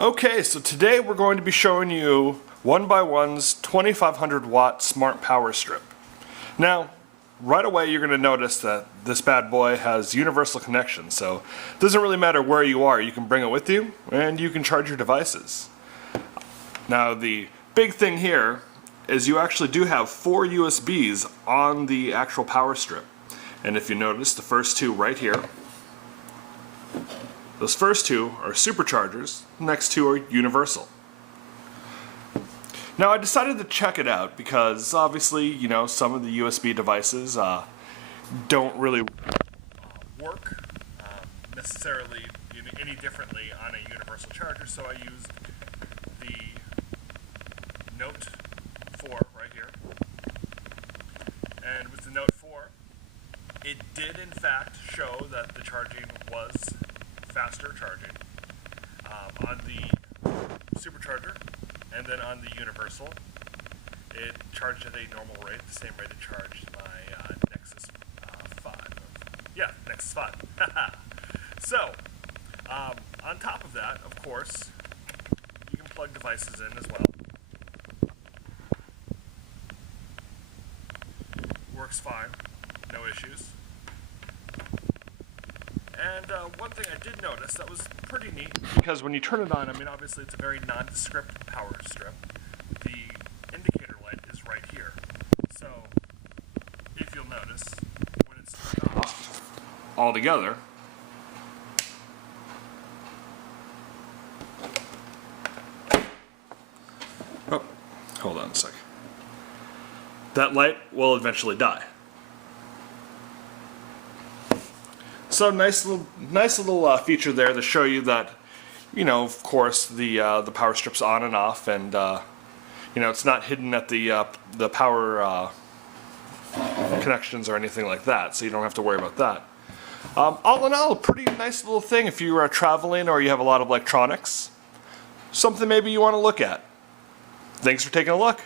Okay, so today we're going to be showing you 1byоne's 2500 watt smart power strip. Now, right away you're going to notice that this bad boy has universal connection, so it doesn't really matter where you are, you can bring it with you and you can charge your devices. Now the big thing here is you actually do have 4 USBs on the actual power strip. And if you notice, the first two right here, those first two are superchargers, the next two are universal. Now I decided to check it out because obviously, you know, some of the USB devices don't really work necessarily any differently on a universal charger, so I used the Note 4 right here. And with the Note 4, it did in fact show that the charging was faster charging on the supercharger, and then on the universal it charged at a normal rate, the same rate it charged my Nexus 5. Yeah, Nexus 5. So, on top of that, of course, you can plug devices in as well. Works fine, no issues. And one thing I did notice that was pretty neat, because when you turn it on, I mean obviously it's a very nondescript power strip. The indicator light is right here. So, if you'll notice, when it's turned off altogether, oh, hold on a sec. That light will eventually die. So nice little feature there to show you that, you know, of course the power strip's on and off, and you know, it's not hidden at the power connections or anything like that, so you don't have to worry about that. All in all, a pretty nice little thing if you are traveling or you have a lot of electronics. Something maybe you want to look at. Thanks for taking a look.